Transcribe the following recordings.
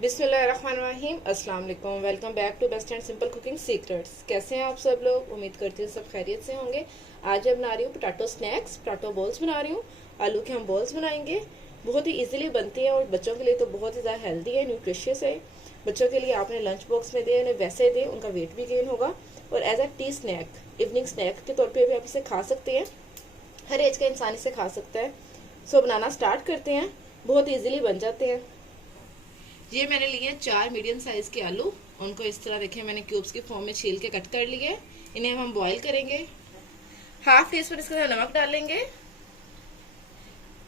बिस्मिल्लाहिर्रहमानिर्रहीम, अस्सलाम वालेकुम। Welcome back to best and simple cooking secrets. कैसे हैं आप सब लोग? उम्मीद करती हूँ सब खैरियत से होंगे। आज मैं बना रही हूँ पोटैटो स्नैक्स, पोटैटो बॉल्स बना रही हूँ। आलू के हम बॉल्स बनाएंगे। बहुत ही इजीली बनती है और बच्चों के लिए तो बहुत ही ज़्यादा हेल्दी है, न्यूट्रिशियस है। बच्चों के लिए आपने लंच बॉक्स में दे, उन्हें वैसे दे, उनका वेट भी गेन होगा। और as a tea snack, evening snack के तौर पर भी आप इसे खा सकते हैं। हर एज का इंसान इसे खा सकता है। सो बनाना स्टार्ट करते हैं। बहुत ईजिली बन जाते हैं। ये मैंने लिए 4 मीडियम साइज के आलू। उनको इस तरह देखिए मैंने क्यूब्स की फॉर्म में छील के कट कर लिए। इन्हें हम बॉईल करेंगे। हाफ टी स्पून इसके अंदर नमक डालेंगे।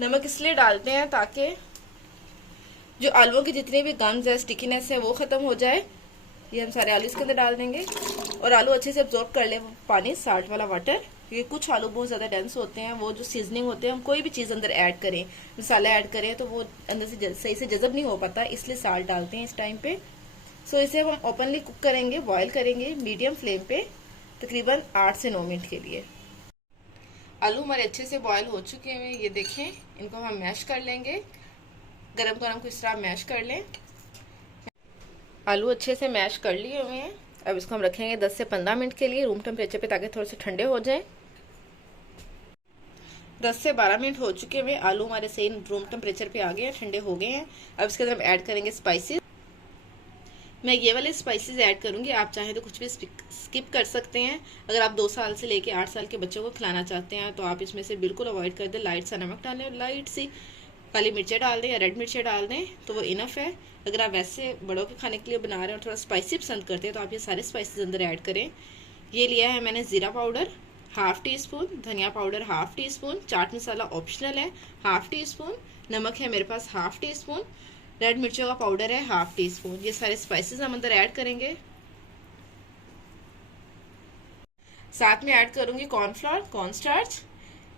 नमक इसलिए डालते हैं ताकि जो आलूओं की जितनी भी गम्स है, स्टिकीनेस है, वो खत्म हो जाए। ये हम सारे आलू इसके अंदर डाल देंगे और आलू अच्छे से अब्जॉर्ब कर ले पानी, साल्ट वाला वाटर। ये कुछ आलू बहुत ज़्यादा डेंस होते हैं, वो जो सीजनिंग होते हैं, हम कोई भी चीज़ अंदर ऐड करें, मसाला ऐड करें तो वो अंदर से सही से जज़ब नहीं हो पाता, इसलिए साल्ट डालते हैं इस टाइम पे। सो इसे हम ओपनली कुक करेंगे, बॉयल करेंगे मीडियम फ्लेम पे तकरीबन 8 से 9 मिनट के लिए। आलू हमारे अच्छे से बॉयल हो चुके हैं। ये देखें, इनको हम मैश कर लेंगे। गरम गरम को इस तरह मैश कर लें। आलू अच्छे से मैश कर लिए हुए हैं। अब इसको हम रखेंगे 10 से 15 मिनट के लिए रूम टेम्परेचर पे, ताकि थोड़े से ठंडे हो जाएं। 10 से 12 मिनट हो चुके हैं। आलू हमारे सही रूम टेम्परेचर पे आ गए हैं, ठंडे हो गए हैं। अब इसके अंदर हम ऐड करेंगे स्पाइसेस। मैं ये वाले स्पाइसेस ऐड करूंगी, आप चाहें तो कुछ भी स्किप कर सकते हैं। अगर आप 2 साल से लेके 8 साल के बच्चों को खिलाना चाहते हैं तो आप इसमें से बिल्कुल अवॉइड कर दें। लाइट सा नमक डालें और लाइट सी काली मिर्चें डाल दें या रेड मिर्चें डाल दें तो वो इनफ है। अगर आप वैसे बड़ों के खाने के लिए बना रहे हैं और थोड़ा स्पाइसी पसंद करते हैं तो आप ये सारे स्पाइसेस अंदर ऐड करें। ये लिया है मैंने ज़ीरा पाउडर हाफ टी स्पून, धनिया powder half tea spoon, chaat masala optional है हाफ टी स्पून, नमक है मेरे पास हाफ टी स्पून, रेड मिर्चों का पाउडर है हाफ टी स्पून। ये सारे स्पाइसेस हम अंदर ऐड करेंगे। साथ में ऐड करूंगी कॉर्नफ्लोर, कॉर्नस्टार्च।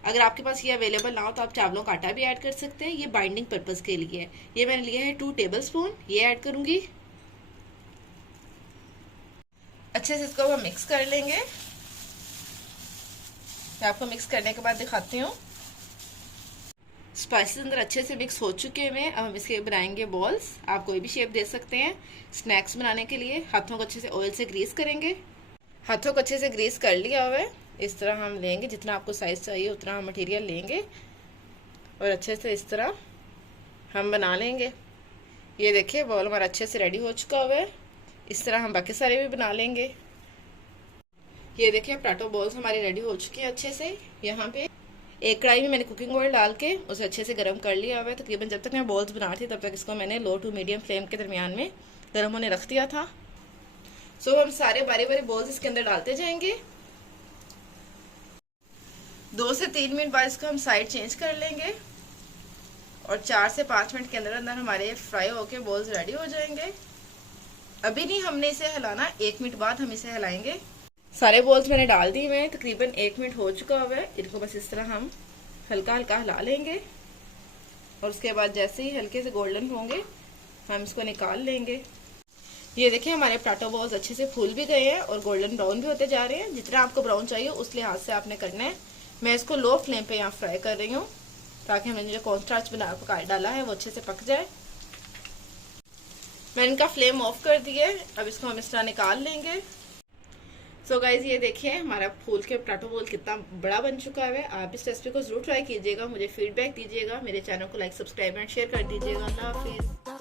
अगर आपके पास ये अवेलेबल ना हो तो आप चावलों का आटा भी ऐड कर सकते हैं। ये बाइंडिंग पर्पस के लिए है। ये मैंने लिया है 2 टेबल स्पून, ये ऐड करूंगी। अच्छे से इसको हम मिक्स कर लेंगे। मैं आपको मिक्स करने के बाद दिखाती हूँ। स्पाइसेस अंदर अच्छे से मिक्स हो चुके हैं। अब हम इसके बनाएंगे बॉल्स। आप कोई भी शेप दे सकते हैं। स्नैक्स बनाने के लिए हाथों को अच्छे से ऑयल से ग्रीस करेंगे। हाथों को अच्छे से ग्रीस कर लिया हुआ है। इस तरह हम लेंगे, जितना आपको साइज चाहिए उतना हम मटेरियल लेंगे और अच्छे से इस तरह हम बना लेंगे। ये देखिए बॉल हमारा अच्छे से रेडी हो चुका हुआ है। इस तरह हम बाकी सारे भी बना लेंगे। ये देखिए पोटैटो बॉल्स हमारे रेडी हो चुके हैं अच्छे से। यहाँ पे एक कढ़ाई में मैंने कुकिंग ऑयल डाल के उसे अच्छे से गर्म कर लिया हुआ है। तकरीबन जब तक मैं बॉल्स बना रही थी तब तक इसको मैंने लो टू मीडियम फ्लेम के दरमियान में गर्म होने रख दिया था। सो हम सारे बारी बारी बॉल्स इसके अंदर डालते जाएंगे। 2 से 3 मिनट बाद इसको हम साइड चेंज कर लेंगे और 4 से 5 मिनट के अंदर अंदर हमारे फ्राई होके बॉल्स रेडी हो जाएंगे। अभी नहीं हमने इसे हिलाना, 1 मिनट बाद हम इसे हिलाएंगे। सारे बॉल्स मैंने डाल दिए हैं। तकरीबन 1 मिनट हो चुका हुआ है। इनको बस इस तरह हम हल्का हल्का हिला लेंगे और उसके बाद जैसे ही हल्के से गोल्डन होंगे हम इसको निकाल लेंगे। ये देखिए हमारे पोटैटो बॉल्स अच्छे से फूल भी गए हैं और गोल्डन ब्राउन भी होते जा रहे हैं। जितना आपको ब्राउन चाहिए उस लिहाज से आपने करना है। मैं इसको लो फ्लेम पे यहाँ फ्राई कर रही हूँ ताकि हमने जो कॉर्नस्टार्च पका डाला है वो अच्छे से पक जाए। मैंने इनका फ्लेम ऑफ कर दिया है। अब इसको हम इस तरह निकाल लेंगे। सो गाइज ये देखिए हमारा फूल के पोटैटो बॉल कितना बड़ा बन चुका है। आप इस रेसिपी को जरूर ट्राई कीजिएगा, मुझे फीडबैक दीजिएगा। मेरे चैनल को लाइक, सब्सक्राइब एंड शेयर कर दीजिएगा। अल्लाह हाफिज।